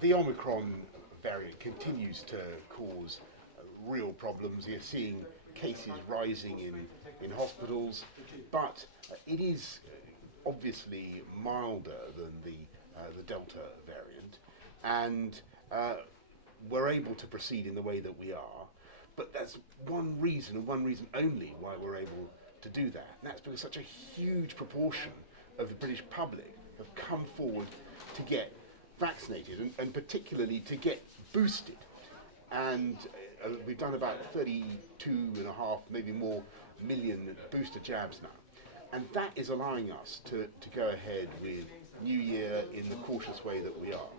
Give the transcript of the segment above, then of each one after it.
The Omicron variant continues to cause real problems. You're seeing cases rising in hospitals, but it is obviously milder than the Delta variant, and we're able to proceed in the way that we are. But that's one reason, and one reason only, why we're able to do that. And that's because such a huge proportion of the British public have come forward to get vaccinated, and particularly to get boosted. And we've done about 32.5, maybe more, million booster jabs now. And that is allowing us to go ahead with New Year in the cautious way that we are.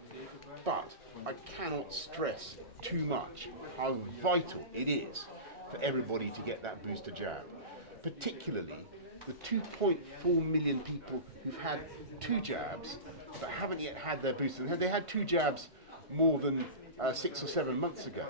But I cannot stress too much how vital it is for everybody to get that booster jab, particularly the 2.4 million people who've had 2 jabs but haven't yet had their booster. They had 2 jabs more than 6 or 7 months ago,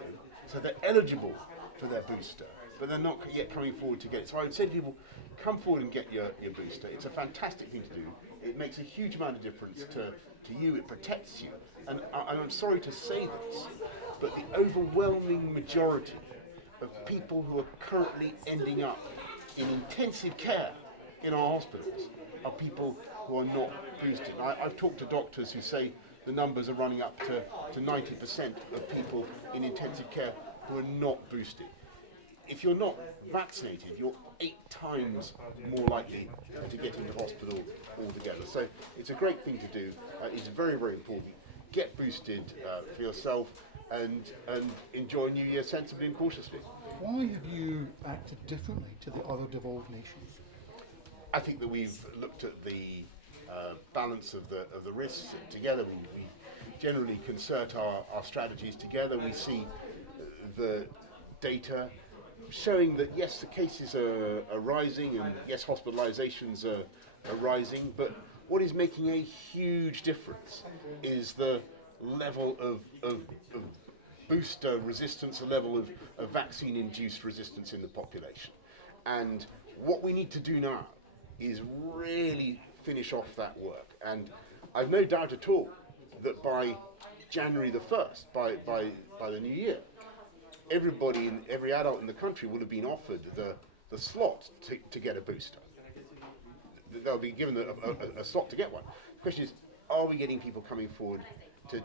so they're eligible for their booster, but they're not yet coming forward to get it. So I would say to people, come forward and get your booster. It's a fantastic thing to do. It makes a huge amount of difference to you. It protects you. And I'm sorry to say this, but the overwhelming majority of people who are currently ending up in intensive care in our hospitals are people who are not boosted. I've talked to doctors who say the numbers are running up to 90% of people in intensive care who are not boosted. If you're not vaccinated, you're 8 times more likely to get into hospital altogether. So it's a great thing to do. It's very, very important. Get boosted for yourself and enjoy New Year sensibly and cautiously. Why have you acted differently to the other devolved nations? I think that we've looked at the balance of the risks together. We generally concert our strategies together. We see the data showing that yes, the cases are rising, and yes, hospitalizations are rising, but what is making a huge difference is the level of booster resistance, the level of vaccine-induced resistance in the population. And what we need to do now is really finish off that work. And I've no doubt at all that by January the 1st, by the new year, every adult in the country will have been offered the slot to get a booster. They'll be given a slot to get one. The question is, are we getting people coming forward to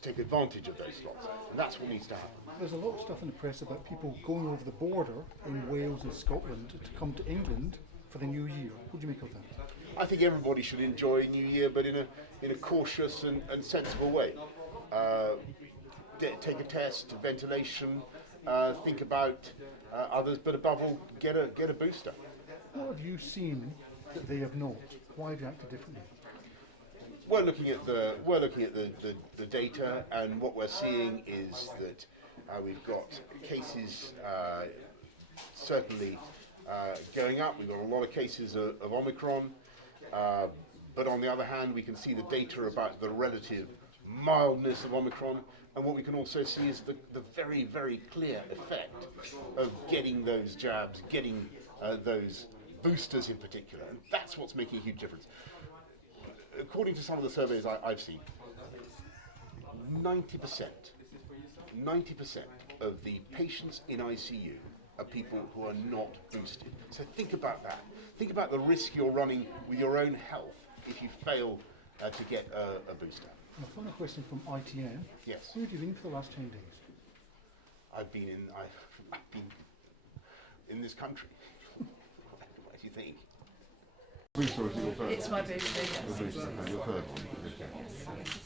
take advantage of those slots? And that's what needs to happen. There's a lot of stuff in the press about people going over the border in Wales and Scotland to come to England for the new year. What do you make of that? I think everybody should enjoy New Year, but in a cautious and sensible way. Take a test, ventilation, think about others, but above all, get a booster. What have you seen that they have not? Why have you acted differently? We're looking at the data, and what we're seeing is that we've got cases certainly going up. We've got a lot of cases of Omicron, but on the other hand, we can see the data about the relative mildness of Omicron, and what we can also see is the very, very clear effect of getting those jabs, getting those boosters in particular, and that's what's making a huge difference. According to some of the surveys I've seen, 90% of the patients in ICU are people who are not boosted. So think about that. Think about the risk you're running with your own health if you fail to get a booster. And a final question from ITN. Yes. Where have you been for the last 10 days? I've been in this country. What do you think? Booster, is it your first? It's my booster, yes. The booster, okay, your third one. Okay.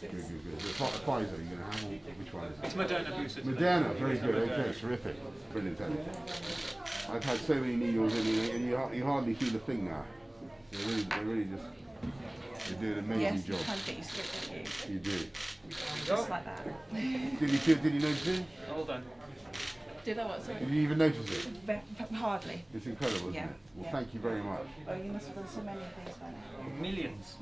Good. The Pfizer you're going to have, which one is it? It's Moderna booster. Moderna, very good, okay, terrific. Brilliant, I've had so many needles in me, and you hardly feel a thing now. They really just, they do an amazing job. Yes, you can get used to it, don't you? You do. Just like that. Did you notice it? All done. Did I what, sorry? Did you even notice it? Hardly. It's incredible, isn't Yeah, it? Well, yeah. thank you very much. Oh, you must have done so many things by now. Millions.